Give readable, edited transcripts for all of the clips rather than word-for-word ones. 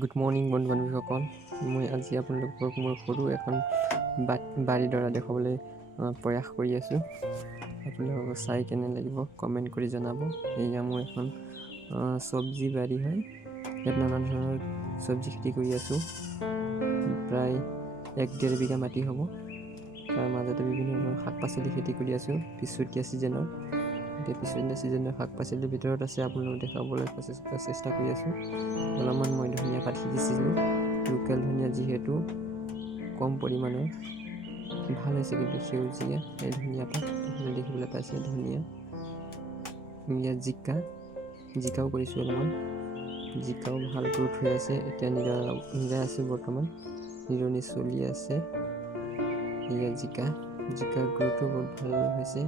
Good morning বন্ধু বান্ধৱীসকল। মই আজি আপোনালোকক মোৰ সৰু এখন বাৰীডৰা দেখুৱাবলৈ প্ৰয়াস কৰি আছোঁ। আপোনালোকক চাই কেনে লাগিব কমেণ্ট কৰি জনাব। এয়া মোৰ এখন চব্জি বাৰী হয়। ইয়াত নানান ধৰণৰ চব্জি খেতি কৰি আছোঁ। প্ৰায় 1-1.5 বিঘা মাটি হ'ব। তাৰ মাজতে বিভিন্ন ধৰণৰ শাক পাচলি খেতি কৰি আছোঁ পিছতীয়া ছিজনৰ। এতিয়া পিছতীয়া ছিজনৰ শাক পাচলিৰ ভিতৰত আছে আপোনালোকক দেখাবলৈ চেষ্টা কৰি আছোঁ। অলপমান মই ধনিয়া পাত সিজিছিলোঁ, লোকেল ধনিয়া, যিহেতু কম পৰিমাণৰ ভাল হৈছে, কিন্তু সেউজীয়া এই ধনিয়া পাত দেখিবলৈ পাইছে। ধনিয়া, ইয়াত জিকাও কৰিছোঁ অলপমান। জিকাও ভাল গ্ৰোথ হৈ আছে। এতিয়া নিৰাই আছোঁ বৰ্তমান, নিৰণি চলি আছে। ইয়াত জিকাৰ গ্ৰোথো বহুত ভাল হৈছে,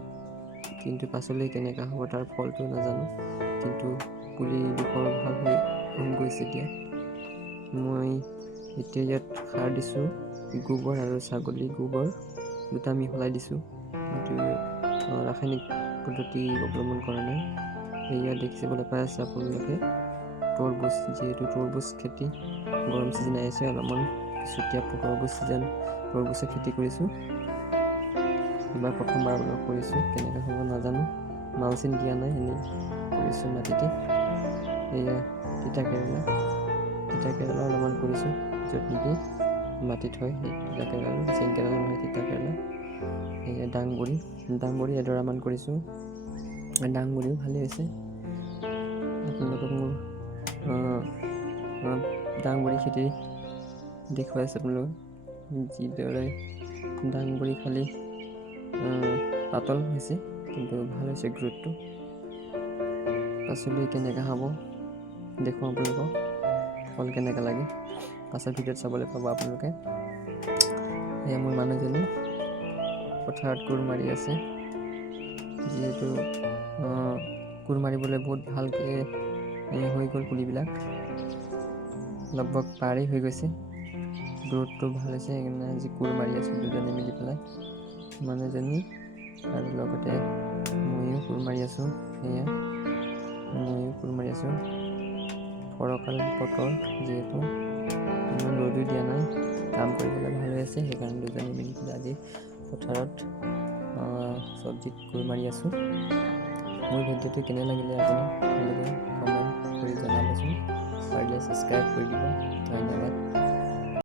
কিন্তু পাছলৈ কেনেকুৱা হ'ব তাৰ ফলটো নাজানো। কিন্তু পুলিডোখৰ ভাল হৈ গৈছে। এতিয়া মই ইয়াত সাৰ দিছোঁ, গোবৰ আৰু ছাগলী গোবৰ দুটা মিহলাই দিছোঁ। ৰাসায়নিক পদ্ধতি অৱলম্বন কৰা নাই। ইয়াত দেখিবলৈ পাই আছে আপোনালোকে তৰবুজ, যিহেতু তৰবুজ খেতি গৰম ছিজন আহিছে, অলপমান পিছতীয়া তৰবুজৰ খেতি কৰিছোঁ। এইবাৰ প্ৰথমবাৰ আপোনালোক কৰিছোঁ, কেনেকৈ হ'ব নাজানো। মালচিন দিয়া নাই, এনেই কৰিছোঁ মাটিতে। এয়া তিতা কেৰেলা অলপমান কৰিছোঁ, য'ত নেকি মাটিত হয় সেই তিতা কেৰেলা, চেং কেৰেলা নহয়, তিতা কেৰেলা। এয়া দাংবড়ি এডৰামান কৰিছোঁ। দাংবড়িও ভালেই হৈছে। আপোনালোকক মোৰ দাংবড়ি খেতি দেখুৱাই আছোঁ। আপোনালোকক যিদৰে দাংবড়ি খালি পাতল হৈছে, কিন্তু ভাল হৈছে গ্ৰোথটো। পাছলৈ কেনেকৈ হ'ব দেখুৱাওঁ আপোনালোকক, ফল কেনেকৈ লাগে পাছৰ ভিডিঅ'ত চাবলৈ পাব আপোনালোকে। এয়া মোৰ মানুহজনী পথাৰত কোৰ মাৰি আছে, যিহেতু কোৰ মাৰিবলৈ বহুত ভালকৈ হৈ গ'ল। পুলিবিলাক লগভগ পাৰেই হৈ গৈছে, গ্ৰোথটো ভাল হৈছে। সেইকাৰণে আজি কোৰ মাৰি আছোঁ দুজনে মিলি পেলাই, মানুহজনী আৰু লগতে ময়ো কোৰ মাৰি আছোঁ। ফৰকাল বতৰ, যিহেতু ইমান ৰ'দো দিয়া নাই, কাম কৰিবলৈ ভাল হৈ আছে। সেইকাৰণে দুজনে মিলি পেলাই আজি পথাৰত চব্জিত কোৰ মাৰি আছোঁ। মোৰ ভিডিঅ'টো কেনে লাগিলে আপোনালোকে কমেণ্ট কৰি জনাবচোন। পাৰিলে ছাবস্ক্ৰাইব কৰি দিব। ধন্যবাদ।